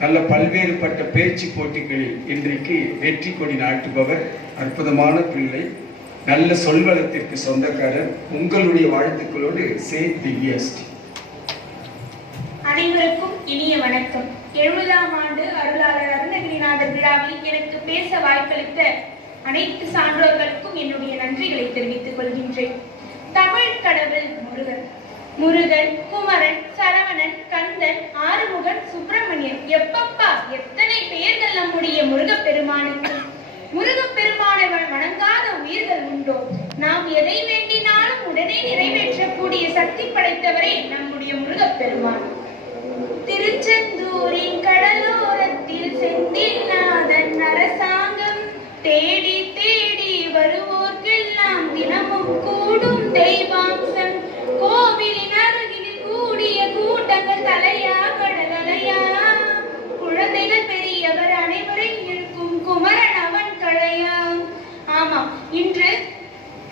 நல்ல பல்வேறுபட்ட பேச்சு போட்டிகளில் இன்றைக்கு வெற்றி கொடி நாட்டுபவர் அற்புதமான பிள்ளை நல்ல சொல்வளத்திற்கு சொந்தக்காரர் உங்களுடைய வாழ்த்துக்களோடு சே திவ்யாஸ்டி அனைவருக்கும் இனிய வணக்கம். எழுபதாம் ஆண்டு அருளாளர் அருணகிரிநாதர் விழாவில் எனக்கு பேச வாய்ப்பளித்த அனைத்து சான்றோர்களுக்கும் என்னுடைய நன்றிகளை தெரிவித்துக் கொள்கின்றேன். தமிழ் கடவுள் முருகன். முருகன் குமரன் எப்பப்பா எத்தனை பெயர்கள் நம்முடைய முருகப்பெருமானுக்கு? முருகப்பெருமானை பெருமானவன் வணங்காத உயிர்கள் உண்டோ? நாம் எதை வேண்டினாலும் உடனே நிறைவேற்றக்கூடிய சக்தி படைத்தவரே நம்முடைய முருகப்பெருமான். திருச்செந்தூரின் கடலோரத்தில் செந்தில்நாதன் அரசாங்கம். தேடி தேடி வருவோர்க்கெல்லாம் தினமும் கூடும்.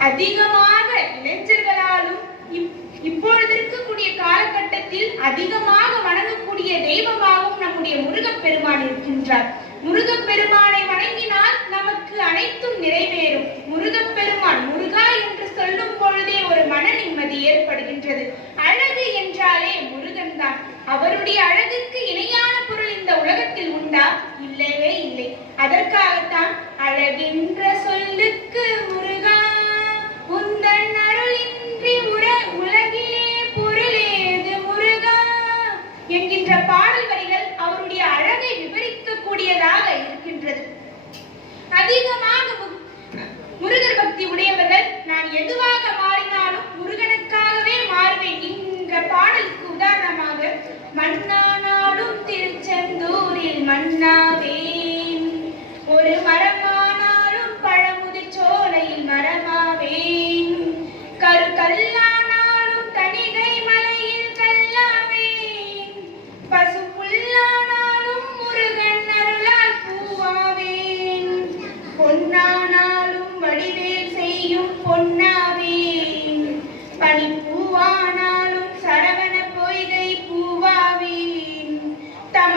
அதிகமாக இளைஞர்களாலும் இப்பொழுது இருக்கக்கூடிய காலகட்டத்தில் அதிகமாக வணங்கக்கூடிய தெய்வமாகவும் நம்முடைய முருகப்பெருமான் இருக்கின்றார். முருகப்பெருமானை வணங்கினால் நமக்கு அனைத்தும் நிறைவேறும். முருகப்பெருமான் முருகா என்று சொல்லும் பொழுதே ஒரு மன நிம்மதி ஏற்படுகின்றது. அழகு என்றாலே முருகன் தான். அவருடைய அழகுக்கு இணையான பொருள் இந்த உலகத்தில் உண்டா? இல்லவே இல்லை. அதற்காகத்தான் அழகின்ற சொல்லுக்கு முருகா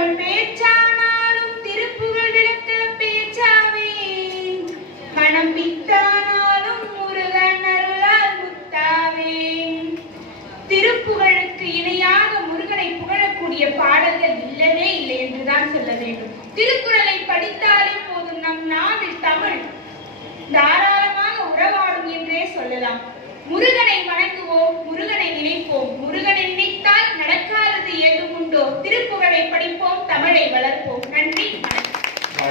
தமிழ் பேச்சானாலும் திருப்புகழ் விளக்க பேச்சாவேன் மனம் பித்தானாலும் முருகன் அருளால் முத்தாவேன் திருப்புகழுக்கு இணையாக முருகனை புகழக்கூடிய பாடல்கள் இல்லவே இல்லை என்றுதான் சொல்ல வேண்டும். திருக்குறளை படித்தாலே போதும் நம் நாவில் தமிழ். தாராளமாக உறவாடும் என்றே சொல்லலாம். முருகனை வணங்குவோம் முருகனை நினைப்போம் முருகன்